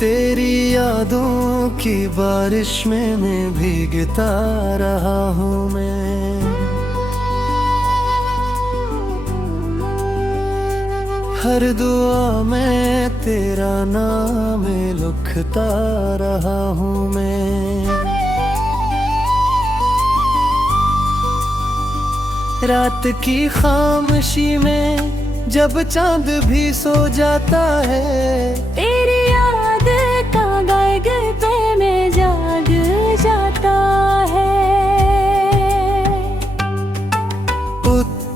तेरी यादों की बारिश में मैं भीगता रहा हूँ मैं। हर दुआ में तेरा नाम लिखता रहा हूँ मैं। रात की खामोशी में जब चांद भी सो जाता है, तेरी याद का गाए पे में जाग जाता है।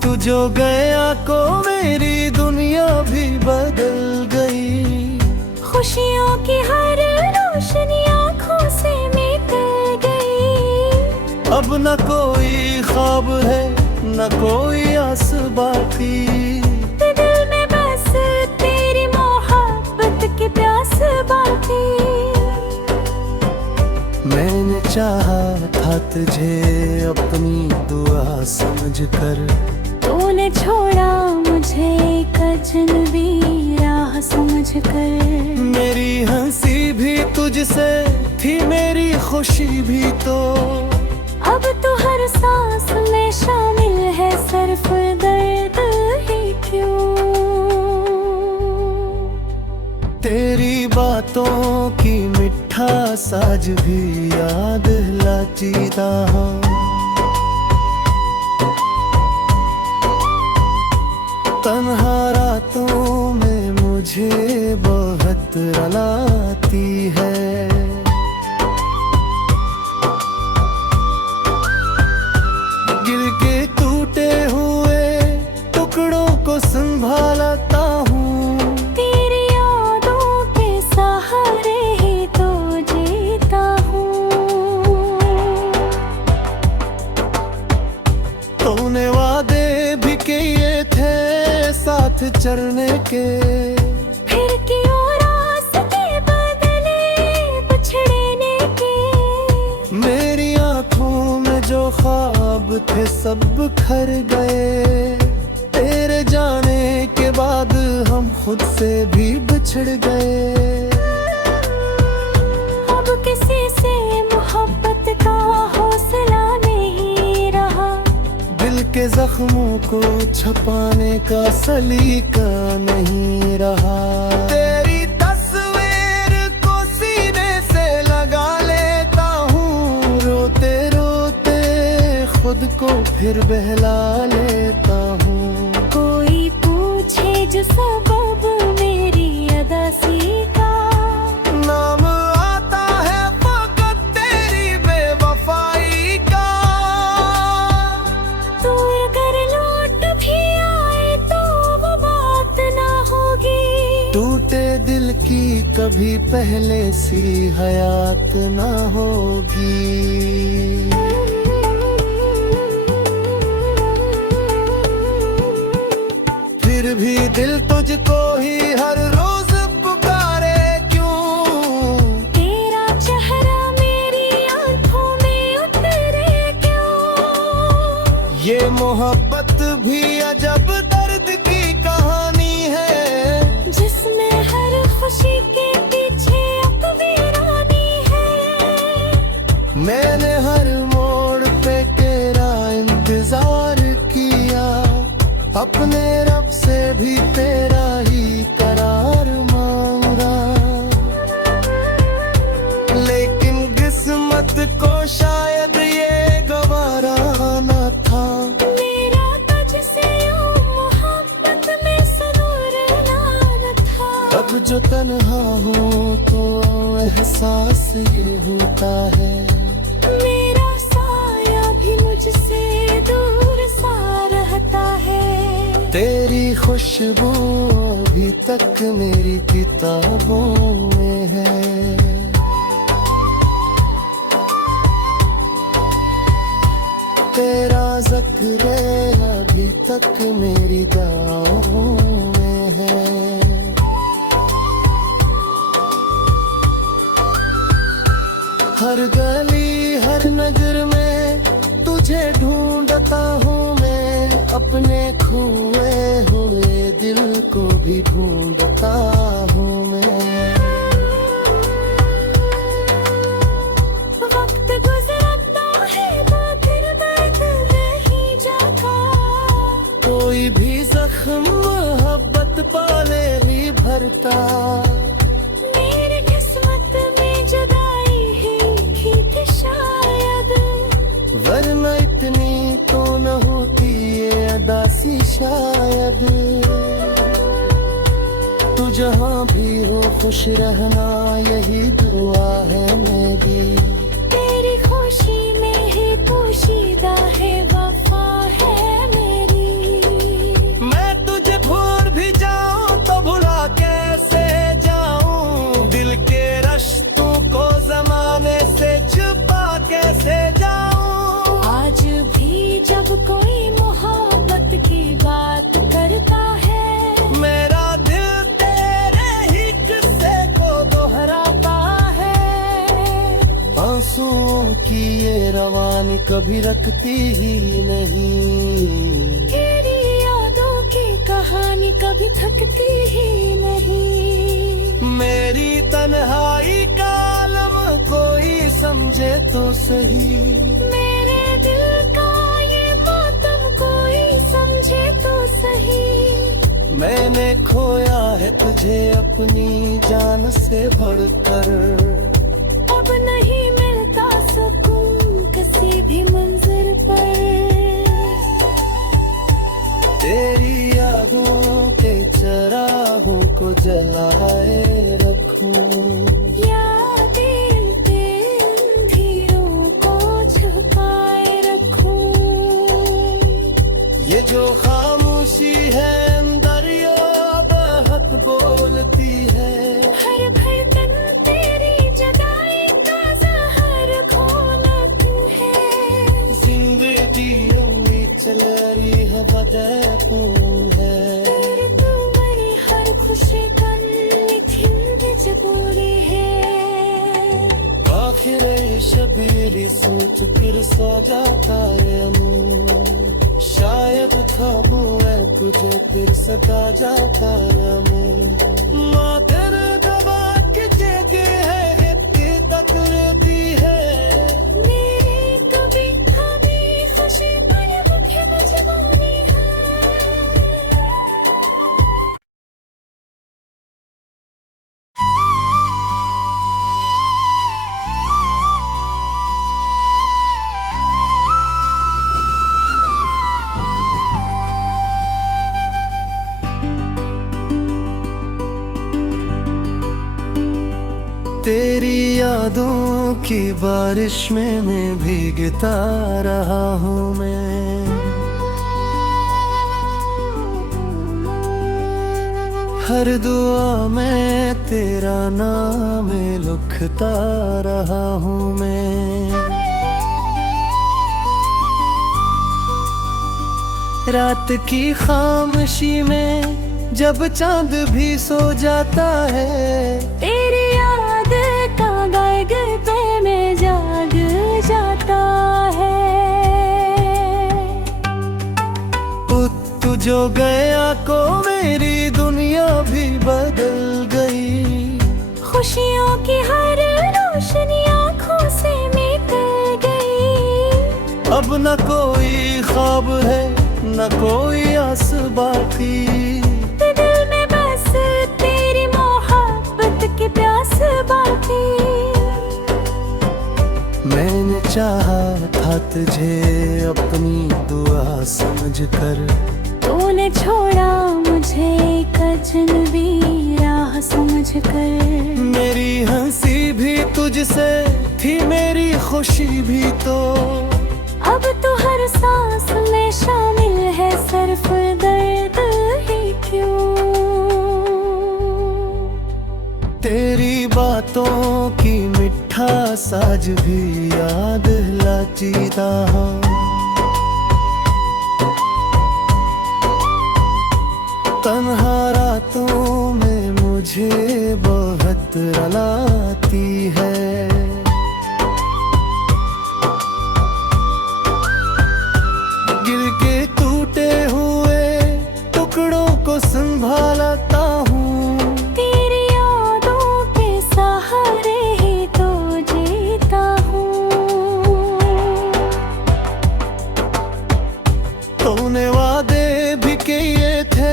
तू जो गया को मेरी दुनिया भी बदल गई। खुशियों की हर रोशनी आँखों से निकल गई। अब न कोई ख्वाब है न कोई आस बाकी। दिल में बस तेरी मोहब्बत की प्यास बाकी। मैंने चाहा था तुझे अपनी दुआ समझकर, तूने छोड़ा मुझे एक अजनबी राह समझकर। मेरी हंसी भी तुझसे थी मेरी खुशी भी तो। अब तो हर सांस में शामिल है सिर्फ दर्द ही क्यों। तेरी बातों की मिठास आज भी याद लाचीता हूँ। तन्हा रातों में मुझे बहुत रुलाती है। गिर के टूटे हुए टुकड़ों को संभालता हूँ। तेरी यादों के सहारे ही तो जीता हूँ। तूने वादे भी किए थे साथ चलने के, फिर क्यों रास्ते बदले बिछड़ने के। मेरी आँखों में जो ख्वाब थे सब खर गए। तेरे जाने के बाद हम खुद से भी बिछड़ गए। अब किसी से मोहब्बत का हौसला नहीं रहा। दिल के जख्मों को छुपाने का सलीका नहीं रहा। तेरी तस्वीर को सीने से लगा लेता हूँ। रोते रोते खुद को फिर बहला लेता हूँ। कोई पूछे जो सबब मेरी अदासी का, नाम आता है फकत तेरी बेवफाई का। तू अगर लौट भी आए तो वो बात ना होगी। टूटे दिल की कभी पहले सी हयात ना होगी। फिर भी दिल तुझको ही हर रोज पुकारे क्यों। तेरा चेहरा मेरी आंखों में उतरे क्यों। ये मोहब्बत भी अजब दर्द की कहानी है, जिसमें हर खुशी के पीछे एक वीरानी है। मैंने हर मोड़ पे तेरा इंतजार किया। अपने रब से भी तेरा ही करार मांगा। लेकिन किस्मत को शायद ये गवारा न था। मेरा तुझसे मोहब्बत में सुरूर ना था। अब जो तन्हा हो तो एहसास ये होता है। मेरा साया भी मुझसे दूर सा रहता है। तेरी खुशबू अभी तक मेरी किताबों में है। तेरा ज़िक्र अभी तक मेरी दुआओं में है। हर गली हर नगर में तुझे ढूंढता हूँ मैं। अपने खोए हुए दिल को भी ढूंढता हूँ मैं। भरता। मेरी किस्मत में जुदाई ही थी शायद, वरना इतनी तो न होती ये अदासी शायद। तू जहाँ भी हो खुश रहना यही दुआ है मेरी। तेरी खुशी में ही पोशीदा है वफा है मेरी। मैं तुझे भूल भी जाऊं तो भुला कैसे जाऊं, दिल के रिश्तों को जमाने से छुपा कैसे जाऊं। आज भी जब कोई मोहब्बत की बात करता है, मेरा दिल तेरे ही किस्से को दोहराता है। आंसुओं की ये रवानी कभी रखती ही नहीं, तेरी यादों की कहानी कभी थकती ही नहीं। मेरी तन्हाई का आलम कोई समझे तो सही, मेरे दिल का ये मातम कोई समझे तो सही। मैंने खोया है तुझे अपनी जान से बढ़कर। अब नहीं मिलता सुकून किसी भी मंजर पर। तेरी यादों के चराहों को जलाए रखूं, या दिल पे अंधेरों को छुपाए रखूं। ये जो खामोशी है अंदर यो बहक बोलती है। हर धड़कन तेरी जुदाई का जहर घोलत है। जिंदगी अम्मी चल रही है बदखून है। तेरे तुम्हारी हर खुशी कल लिखी मजबूरी है। आखिर शबीरी सोच फिर सो जाता है मुंह, शायद ख्वाबों है तुझे फिर सता जाता है मुंह। माथर दबा के जगह है इतनी तकरती है। मेरी कभी कभी खुशी बड़ी मुख्य मजबूरी है। तेरी यादों की बारिश में मैं भीगता रहा हूँ मैं। हर दुआ में तेरा नाम लिखता रहा हूँ मैं। रात की खामोशी में जब चांद भी सो जाता है, तेरी याद का गाए पे में जाग जाता है। तू जो गया को मेरी दुनिया भी बदल गई। खुशियों की हर रोशनी आँखों से निकल गई। अब न कोई ख्वाब है न कोई आस बाकी। दिल में बस तेरी मोहब्बत की प्यास बाकी। मैंने चाहा था तुझे अपनी दुआ समझकर, तूने छोड़ा मुझे एक अजनबी राह समझकर। मेरी हंसी भी तुझसे थी मेरी खुशी भी तो। अब तो हर सांस में शामिल है सिर्फ दर्द ही क्यों। तेरी बातों की मिठास आज भी याद लाचीता हूँ। तन्हा रातों में मुझे बहुत रुलाती है। गिर के टूटे हुए टुकड़ों को संभालता हूँ। तेरी यादों के सहारे ही तो जीता हूँ। तूने वादे भी किए थे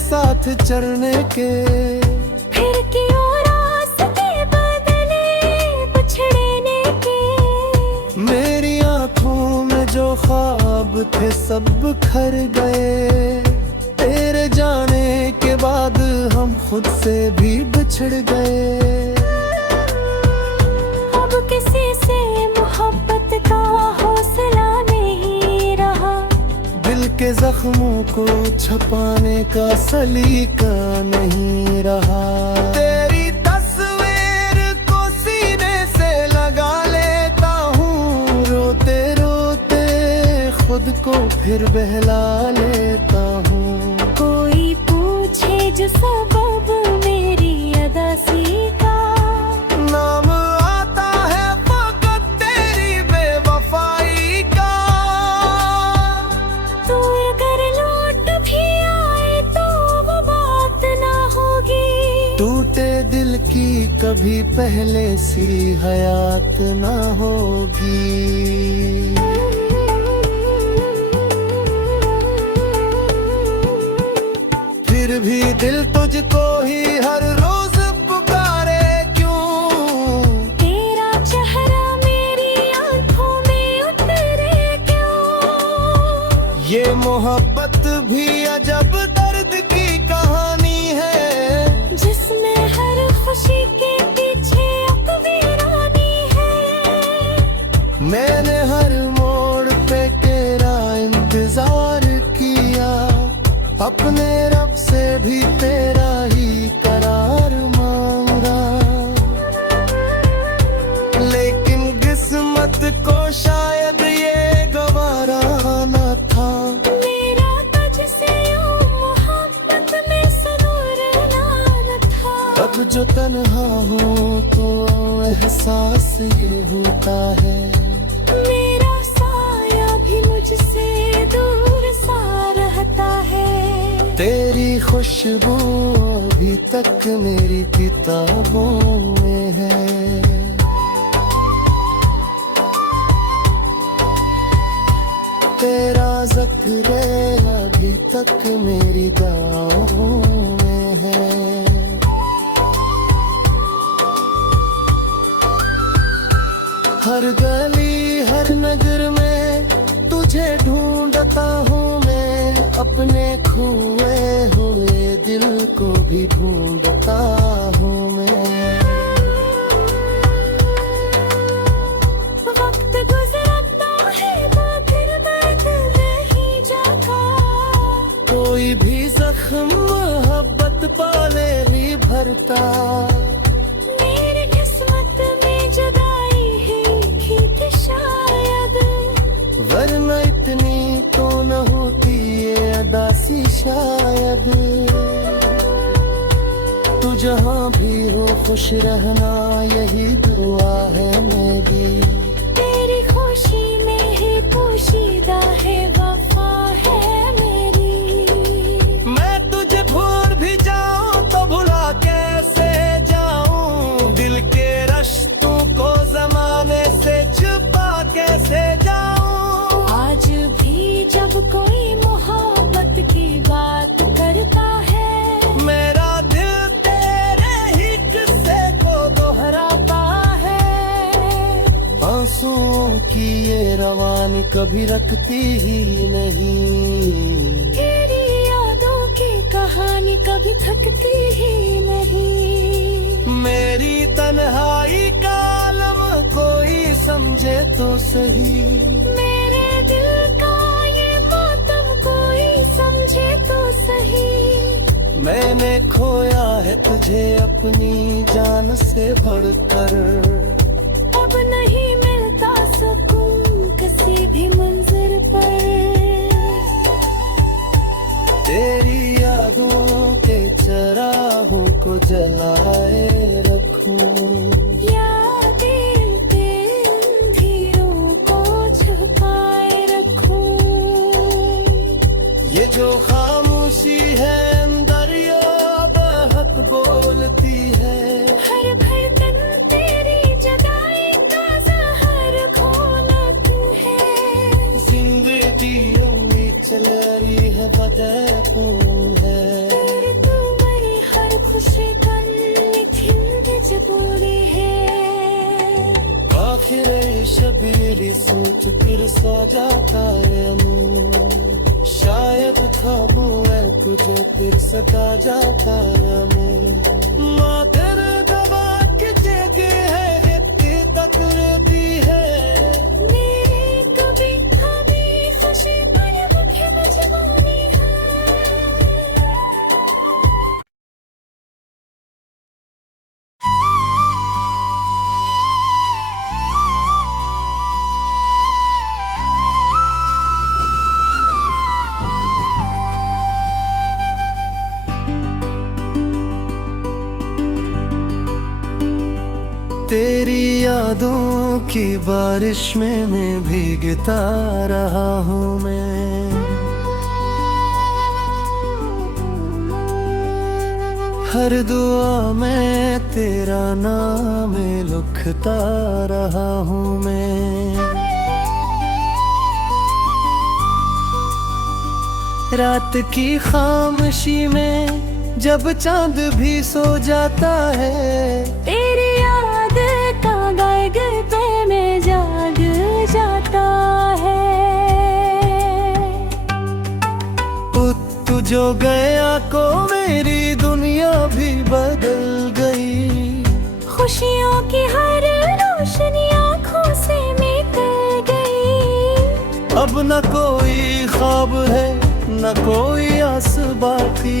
साथ साथ चढ़ने के। फिर क्यों रास्ते बदले बिछड़ने के। मेरी आंखों में जो ख्वाब थे सब बिखर गए। तेरे जाने के बाद हम खुद से भी बिछड़ गए। अब किसी से मोहब्बत का हौसला नहीं रहा। दिल के जख्मों को छुपाने का सलीका नहीं रहा। तेरी तस्वीर को सीने से लगा लेता हूँ। रोते रोते खुद को फिर बहला लेता हूँ। कोई पूछे जो सबब मेरी अदासी का। नाम आता है फकत तेरी बेवफाई का। तू अगर लौट भी आए तो वो बात ना होगी। टूटे दिल की कभी पहले सी हयात ना होगी। फिर भी दिल तुझको ही हर रोज पुकारे क्यों। तेरा चेहरा मेरी आंखों में उतरे क्यों। ये मोहब्बत भी अजब दर्द की कहानी है। जिसमें हर खुशी के पीछे एक वीरानी है। मैंने हर मोड़ पे तेरा इंतजार किया। अपने रब से भी तेरा ही करार मांगा। लेकिन किस्मत को शायद ये गवारा न था। मेरा तुझसे यूं मोहब्बत में सुरूर ना था। अब जो तन्हा हो तो एहसास ये होता है। मेरा साया भी मुझसे दूर सा रहता है। तेरी खुशबू अभी तक मेरी किताबों में है। तेरा ज़िक्र अभी तक मेरी दुआओं में है। हर गली हर नगर में तुझे ढूंढता हूँ मैं। अपने खोए हुए दिल को भी ढूंढता हूँ मैं। वक्त गुजरता है मगर दर्द नहीं जाता। कोई भी जख्म मोहब्बत पाले नहीं भरता। मेरी किस्मत में जुदाई है लिखी थी शायद। वरना इतनी तो न होती ये अदासी शायद। तू जहाँ भी हो खुश रहना यही दुआ है मेरी। तेरी खुशी में ही पोशीदा है वफा है मेरी। मैं तुझे भूल भी जाऊं तो भुला कैसे जाऊं। दिल के रिश्तों को जमाने से छुपा कैसे जाऊं। आज भी जब कोई मोहब्बत की बात करता है। मेरा दिल तेरे ही किस्से को दोहराता है। आंसुओं की ये रवानी कभी रखती ही नहीं। तेरी यादों की कहानी कभी थकती ही नहीं। मेरी तन्हाई का आलम कोई समझे तो सही। मेरे दिल का ये मातम कोई समझे तो सही। मैंने खोया है तुझे अपनी जान से बढ़कर। अब नहीं मिलता सुकून किसी भी मंजर पर। तेरी यादों के चराहों को जलाए रखूं। या दिल के अंधियों को छुपाए रखूं। ये जो खामोशी है अंदर ये बहक बोलती है। हर धड़कन तेरी जुदाई का जहर घोलत है। जिंदगी उम्मीद चल रही है वजह तू है। फिर तू मेरी सोच तिरसा जाता है मुंह, शायद ख्वाबों में तुझे फिर सता जाता है मुंह। माँ तेरे दबा के जगह है इतनी तकरती है, मेरी कभी कभी खुशी पर मुझे मजबूरी है। तेरी यादों की बारिश में मैं भीगता रहा हूँ मैं, हर दुआ में तेरा नाम लिखता रहा हूँ मैं। रात की खामोशी में जब चांद भी सो जाता है, तेरी याद का गाए पे में जाग जाता है। तू जो गया को मेरी दुनिया भी बदल गई, खुशियों की हर रोशनी आँखों से निकल गई। अब न कोई ख्वाब है न कोई आस बाकी,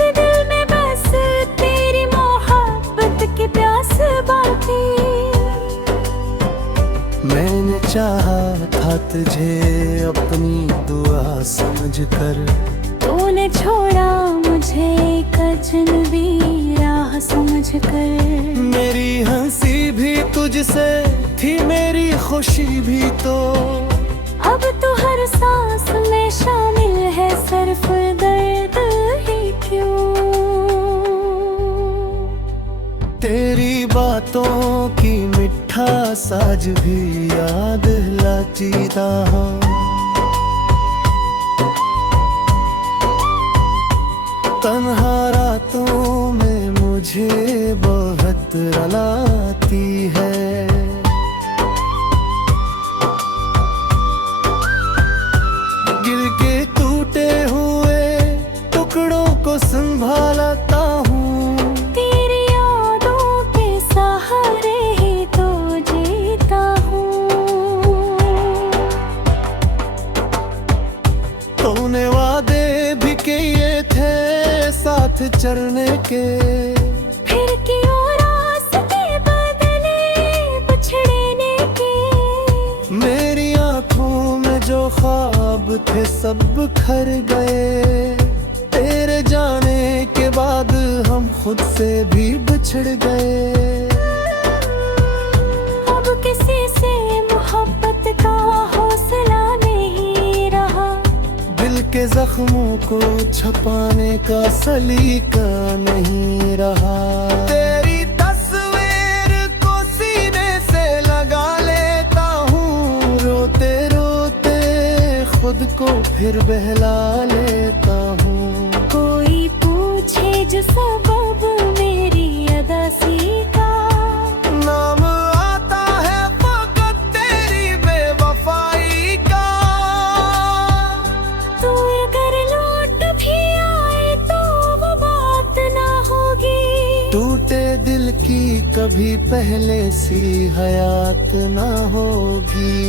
दिल में बस तेरी मोहब्बत की प्यास बाकी। मैंने चाहा था तुझे अपनी दुआ समझकर, तूने छोड़ा मुझे एक अजनबी राह समझकर। मेरी हंसी भी तुझसे थी मेरी खुशी भी तो, अब तो हर सांस में शामिल है सिर्फ दर्द ही क्यों। तेरी बातों की मिठास आज भी याद लाचीता हूँ, तन्हा रातों में मुझे बहुत रुलाती है। गिर के टूटे हुए टुकड़ों को संभालता हूँ, तेरी यादों के सहारे ही तो जीता हूँ। तूने वादे भी किए थे साथ चलने के, फिर क्यों रास्ते बदले बिछड़ने के। मेरी आँखों में जो ख्वाब थे सब बिखर गए, तेरे जाने के बाद हम खुद से भी बिछड़ गए। अब किसी से मोहब्बत का हौसला नहीं रहा, दिल के जख्मों को छुपाने का सलीका नहीं रहा। तेरी तस्वीर को सीने से लगा लेता हूँ, रोते रोते खुद को फिर बहला लेता हूँ। कोई पूछे जो सबब मेरी अदासी का, नाम आता है फकत तेरी बेवफाई का। तू अगर लौट भी आए तो वो बात ना होगी, टूटे दिल की कभी पहले सी हयात ना होगी।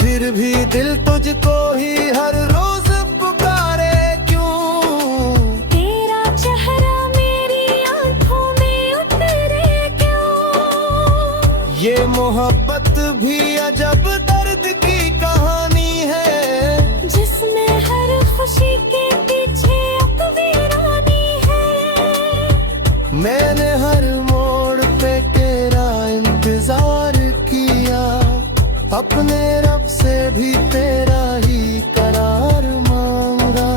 फिर भी दिल तुझको ही हर रोज पुकारे क्यों, तेरा चेहरा मेरी आंखों में उतरे क्यों। ये मोहब्बत भी अजब दर्द की कहानी है, जिसमें हर खुशी के पीछे एक वीरानी है। मैंने हर मोड़ पे तेरा इंतजार किया, अपने रब से भी तेरा ही करार मांगा,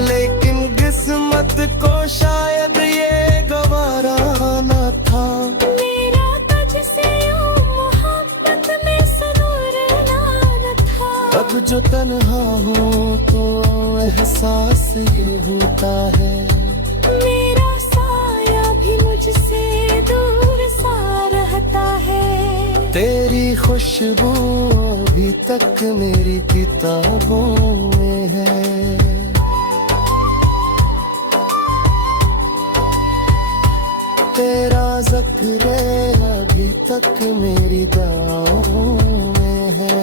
लेकिन किस्मत को शायद ये गवारा न था। मेरा तुझसे मोहब्बत में सुरूर ना था, अब जो तन्हा हूँ तो एहसास ये होता है, मेरा साया भी मुझसे दूर सा रहता है। तेरी खुशबू अभी तक मेरी किताबों में है। तेरा ज़िक्र अभी तक मेरी दुआओं में है।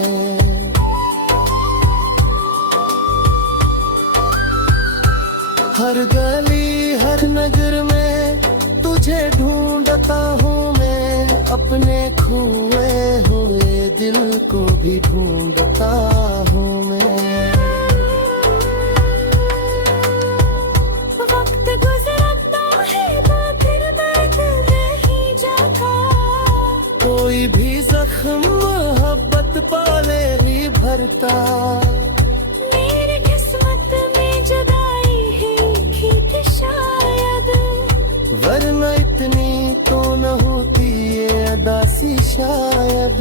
हर गली हर नगर में तुझे ढूंढता हूँ मैं, अपने खोए हुए दिल को भी ढूंढता हूँ मैं। वक्त गुजरता है तो फिर दर्द नहीं जाता, कोई भी जख्म मोहब्बत पाले ही भरता। मेरी किस्मत में जुदाई है लिखी थी शायद, वरना इतनी तो न होती ये अदासी शायद।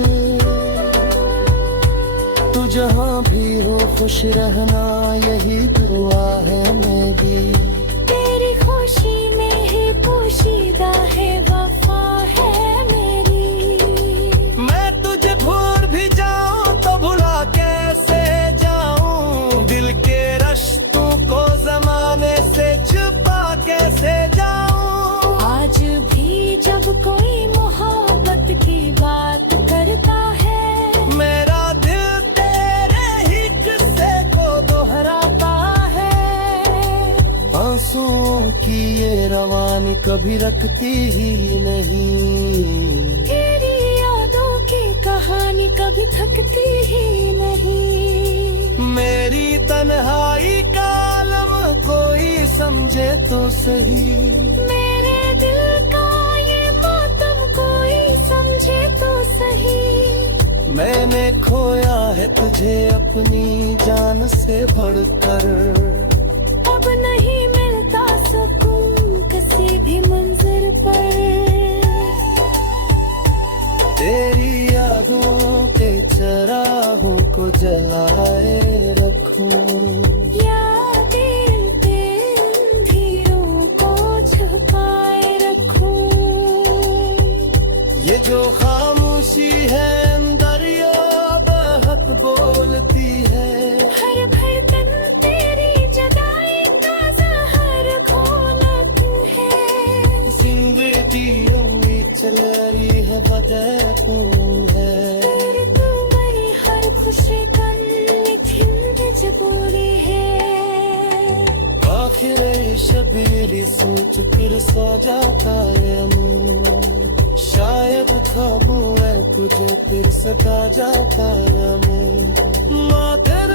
तू जहाँ भी हो खुश रहना यही दुआ है मेरी। तेरी खुशी में है पोशीदा है वफा है मेरी। मैं तुझे भूल भी जाऊं तो भुला कैसे जाऊं, दिल के रिश्तों को जमाने से छुपा कैसे जाऊं। आज भी जब कोई मोहब्बत की बात करता है, मेरा दिल तेरे ही किस्से को दोहराता है। आंसुओं की ये रवानी कभी रखती ही नहीं, तेरी यादों की कहानी कभी थकती ही नहीं। मेरी तन्हाई का आलम कोई समझे तो सही, मेरे दिल का ये मातम कोई समझे तो सही। मैंने खोया है तुझे अपनी जान से बढ़कर, अब नहीं मिलता सुकून किसी भी मंजर पर। तेरी यादों के चरागों को जलाए रखूं, या दिल पे अंधेरों को छुपाए रखूं। ये जो खामोशी है अंदर ये बहक बोलती है। हर धड़कन तेरी जुदाई का जहर घोलत है। जिंदगी उम्मीद चल रही है वजह तू है। तेरी तुम्हारी हर खुशी कल लेकिन मजबूरी है। आखिर शबीरी सोच फिर सो जाता है मुंह, शायद ख्वाबों है तुझे फिर सता जाता है मुंह। माँ तेरे